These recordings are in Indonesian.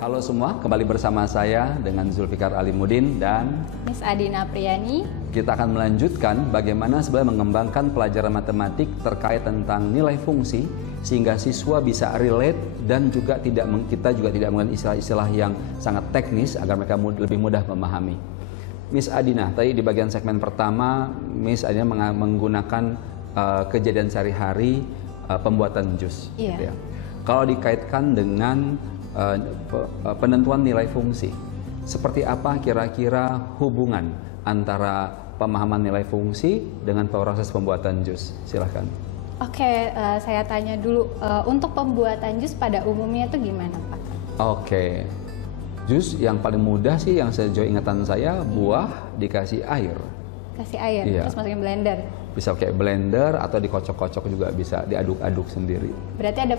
Halo semua, kembali bersama saya dengan Zulfikar Alimuddin dan Miss Adina Priyani. Kita akan melanjutkan bagaimana sebenarnya mengembangkan pelajaran matematik terkait tentang nilai fungsi sehingga siswa bisa relate dan juga kita juga tidak menggunakan istilah-istilah yang sangat teknis agar mereka lebih mudah memahami. Miss Adina, tadi di bagian segmen pertama Miss Adina menggunakan kejadian sehari-hari pembuatan jus. Iya. Gitu ya. Kalau dikaitkan dengan penentuan nilai fungsi, seperti apa kira-kira hubungan antara pemahaman nilai fungsi dengan proses pembuatan jus? Silahkan. Oke, saya tanya dulu, untuk pembuatan jus pada umumnya itu gimana, Pak? Oke, jus yang paling mudah sih yang sejauh ingatan saya, buah dikasih air. Kasih air, Iya. terus masukin blender. Bisa pakai blender atau dikocok-kocok juga bisa, diaduk-aduk sendiri. Berarti ada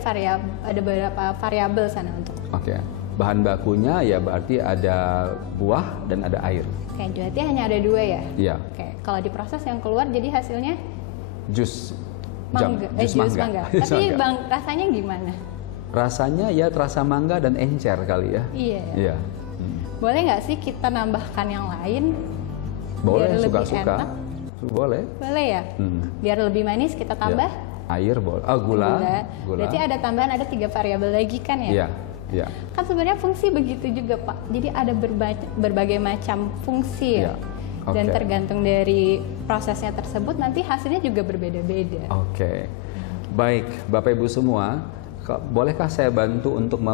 beberapa variabel sana untuk. Oke, bahan bakunya ya berarti ada buah dan ada air. Oke, berarti hanya ada dua ya? Iya. Oke, kalau diproses yang keluar jadi hasilnya Jus mangga. jus mangga. Jus Tapi mangga. Bang, rasanya gimana? Rasanya ya terasa mangga dan encer kali ya. Iya. Iya. Boleh nggak sih kita nambahkan yang lain? Boleh, biar lebih suka-suka. enak? Boleh. Boleh ya? Biar lebih manis kita tambah? Ya. Air boleh. Oh, gula. Berarti ada tambahan, ada 3 variabel lagi kan ya? Iya. Iya. Kan sebenarnya fungsi begitu juga, Pak. Jadi ada berbagai macam fungsi ya. Iya. Dan Oke. tergantung dari prosesnya tersebut nanti hasilnya juga berbeda-beda. Oke. Baik, Bapak Ibu semua, bolehkah saya bantu untuk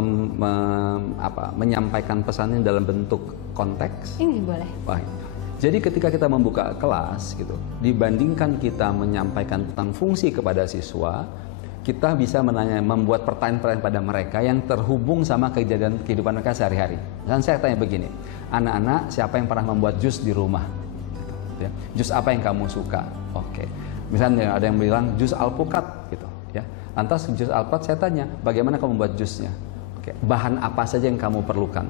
menyampaikan pesannya dalam bentuk konteks? Ini boleh. Baik. Jadi ketika kita membuka kelas gitu, dibandingkan kita menyampaikan tentang fungsi kepada siswa, kita bisa membuat pertanyaan-pertanyaan pada mereka yang terhubung sama kejadian kehidupan mereka sehari-hari. Misalnya saya tanya begini, anak-anak siapa yang pernah membuat jus di rumah? Gitu, ya. Jus apa yang kamu suka? Oke. Misalnya ada yang bilang jus alpukat gitu, ya. Lantas jus alpukat saya tanya, bagaimana kamu membuat jusnya? Oke. Bahan apa saja yang kamu perlukan?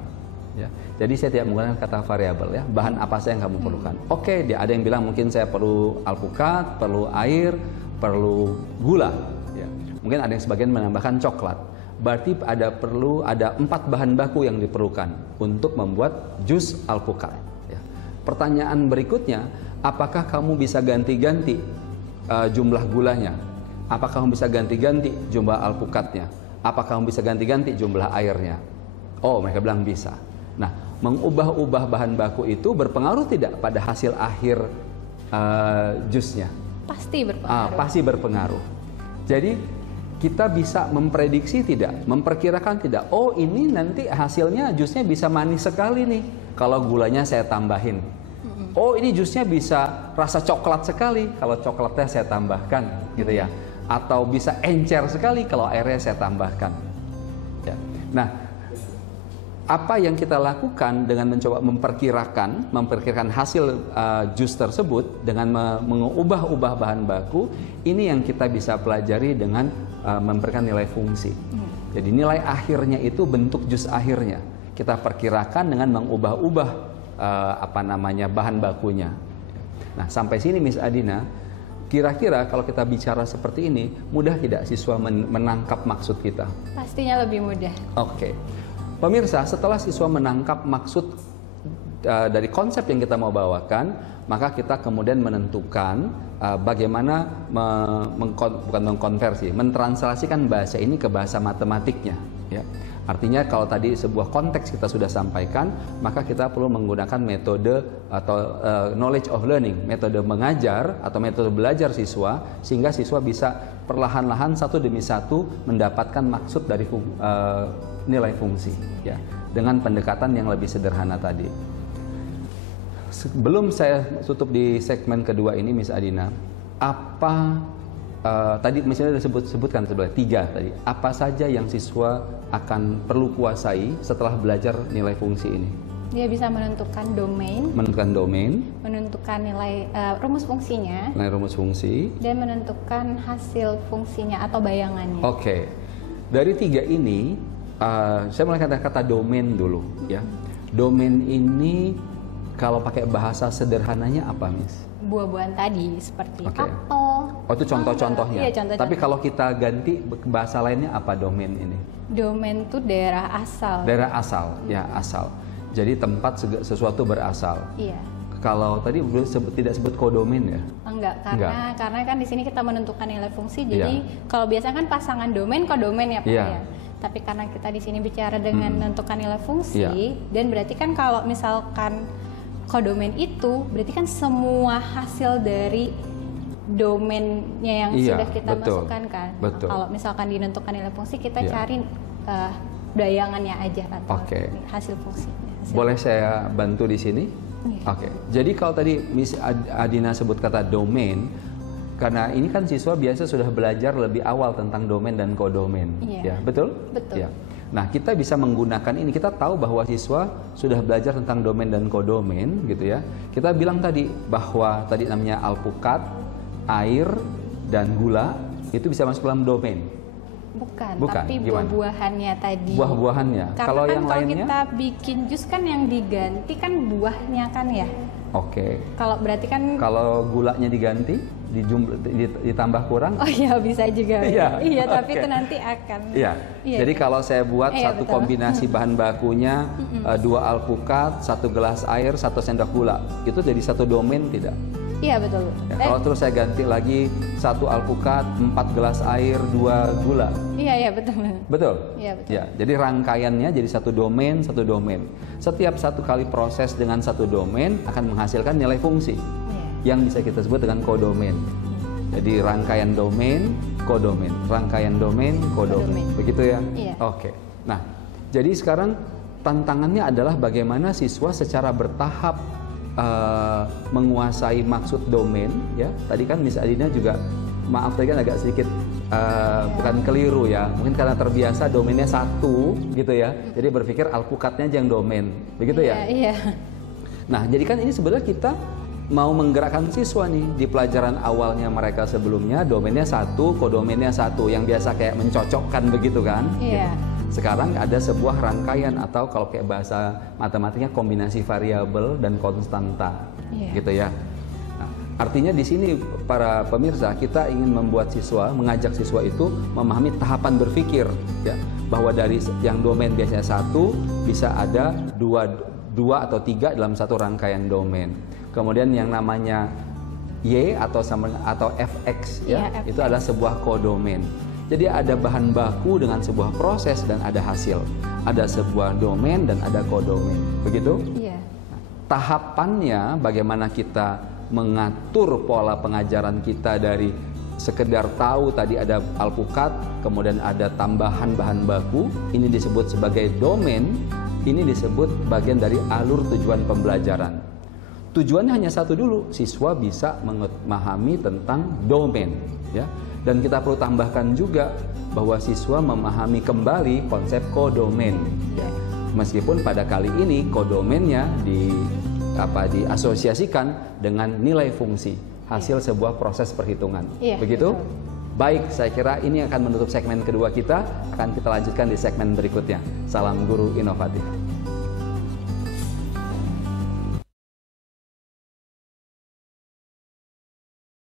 Ya. Jadi saya tidak menggunakan kata variabel ya, bahan apa saja yang kamu perlukan. Oke, ada yang bilang mungkin saya perlu alpukat, perlu air, perlu gula. Ya. Mungkin ada yang sebagian menambahkan coklat. Berarti perlu ada 4 bahan baku yang diperlukan untuk membuat jus alpukat. Ya. Pertanyaan berikutnya, apakah kamu bisa ganti-ganti jumlah gulanya? Apakah kamu bisa ganti-ganti jumlah alpukatnya? Apakah kamu bisa ganti-ganti jumlah airnya? Oh, mereka bilang bisa. Nah, mengubah-ubah bahan baku itu berpengaruh tidak pada hasil akhir jusnya? Pasti berpengaruh. Pasti berpengaruh. Jadi kita bisa memprediksi tidak, memperkirakan tidak. Oh, ini nanti hasilnya jusnya bisa manis sekali nih kalau gulanya saya tambahin. Oh, ini jusnya bisa rasa coklat sekali kalau coklatnya saya tambahkan, gitu ya. Atau bisa encer sekali kalau airnya saya tambahkan. Ya. Nah, apa yang kita lakukan dengan mencoba memperkirakan hasil jus tersebut dengan mengubah-ubah bahan baku, ini yang kita bisa pelajari dengan memberikan nilai fungsi. Jadi nilai akhirnya itu bentuk jus akhirnya. Kita perkirakan dengan mengubah-ubah bahan bakunya. Nah, sampai sini Miss Adina, kira-kira kalau kita bicara seperti ini, mudah tidak siswa menangkap maksud kita? Pastinya lebih mudah. Oke. Pemirsa, setelah siswa menangkap maksud dari konsep yang kita mau bawakan, maka kita kemudian menentukan bagaimana mentranslasikan bahasa ini ke bahasa matematiknya. Ya. Artinya kalau tadi sebuah konteks kita sudah sampaikan, maka kita perlu menggunakan metode atau knowledge of learning, metode mengajar atau metode belajar siswa, sehingga siswa bisa perlahan-lahan satu demi satu mendapatkan maksud dari nilai fungsi, ya, dengan pendekatan yang lebih sederhana tadi. Sebelum saya tutup di segmen kedua ini, Miss Adina, tadi misalnya disebutkan sebenarnya 3 tadi. Apa saja yang siswa akan perlu kuasai setelah belajar nilai fungsi ini? Dia bisa menentukan domain, menentukan nilai rumus fungsinya, nilai rumus fungsi, dan menentukan hasil fungsinya atau bayangannya. Oke. Dari 3 ini, saya mulai kata domain dulu, ya. Domain ini kalau pakai bahasa sederhananya apa, Miss? buah-buahan tadi seperti Oke. apel. Oh, itu contoh-contohnya. Iya, contoh-contoh. Tapi kalau kita ganti bahasa lainnya apa domain ini? Domain tuh daerah asal. Daerah asal, ya asal. Jadi tempat sesuatu berasal. Iya. Kalau tadi tidak sebut kodomain ya? Enggak, karena kan di sini kita menentukan nilai fungsi. Jadi Iya. kalau biasanya kan pasangan domain kodomain ya Pak Iya. ya. Tapi karena kita di sini bicara dengan menentukan nilai fungsi, Iya. dan berarti kan kalau misalkan kodomain itu berarti kan semua hasil dari domainnya yang Iya, sudah kita betul. masukkan kan. Betul. Kalau misalkan dinentukan nilai fungsi, kita Iya. cari bayangannya aja atau Oke. hasil fungsinya. Boleh saya bantu di sini? Iya. Oke. Jadi kalau tadi Miss Adina sebut kata domain, karena ini kan siswa biasa sudah belajar lebih awal tentang domain dan kodomain, Iya. ya betul? Betul. Ya. Nah, kita bisa menggunakan ini. Kita tahu bahwa siswa sudah belajar tentang domain dan kodomain, gitu ya. Kita bilang tadi bahwa tadi namanya alpukat, air, dan gula itu bisa masuk dalam domain. Bukan, Bukan, tapi gimana? buah-buahannya tadi. Buah-buahannya. Karena Kalau kan yang kalau lainnya? kita bikin jus kan yang diganti kan buahnya kan ya. Oke. Kalau berarti kan Kalau gulanya diganti, ditambah kurang? oh iya bisa juga. Iya, Iya, tapi oke. itu nanti akan. Iya. Iya. Jadi kalau saya buat Iya, satu betul. kombinasi bahan bakunya 2 alpukat, 1 gelas air, 1 sendok gula, itu jadi satu domain tidak? Iya betul. Ya, kalau terus saya ganti lagi 1 alpukat, 4 gelas air, 2 gula. Iya betul. Betul? Iya, betul. Ya, jadi rangkaiannya jadi satu domain, satu domain. Setiap satu kali proses dengan satu domain akan menghasilkan nilai fungsi Iya. yang bisa kita sebut dengan kodomain. Jadi rangkaian domain, kodomain, rangkaian domain, kodomain. Kodomain. Begitu ya? Iya. Oke. Nah, jadi sekarang tantangannya adalah bagaimana siswa secara bertahap menguasai maksud domain. Ya, tadi kan Miss Adina juga, maaf tadi kan agak sedikit bukan keliru ya. Mungkin karena terbiasa domainnya satu, gitu ya. Jadi berpikir alpukatnya aja yang domain, begitu ya? Iya. Nah, jadi kan ini sebenarnya kita mau menggerakkan siswa nih di pelajaran awalnya mereka sebelumnya domainnya satu, kodomainnya satu, yang biasa kayak mencocokkan begitu kan? Iya. Sekarang ada sebuah rangkaian atau kalau kayak bahasa matematiknya kombinasi variabel dan konstanta, Iya. gitu ya. Nah, artinya di sini para pemirsa kita ingin membuat siswa, mengajak siswa itu memahami tahapan berpikir, ya, bahwa dari yang domain biasanya satu bisa ada dua atau tiga dalam satu rangkaian domain. Kemudian yang namanya Y atau fx ya, Iya, itu fx. adalah sebuah kodomain. Jadi ada bahan baku dengan sebuah proses dan ada hasil. Ada sebuah domain dan ada kodomain. Begitu? Iya. Tahapannya bagaimana kita mengatur pola pengajaran kita dari sekedar tahu tadi ada alpukat, kemudian ada tambahan bahan baku, ini disebut sebagai domain, ini disebut bagian dari alur tujuan pembelajaran. Tujuannya hanya satu dulu, siswa bisa memahami tentang domain, ya. Dan kita perlu tambahkan juga bahwa siswa memahami kembali konsep kodomain, ya. Meskipun pada kali ini kodomainnya diasosiasikan dengan nilai fungsi, hasil sebuah proses perhitungan. Iya, Begitu? betul. Baik, saya kira ini akan menutup segmen kedua kita. Akan kita lanjutkan di segmen berikutnya. Salam guru inovatif.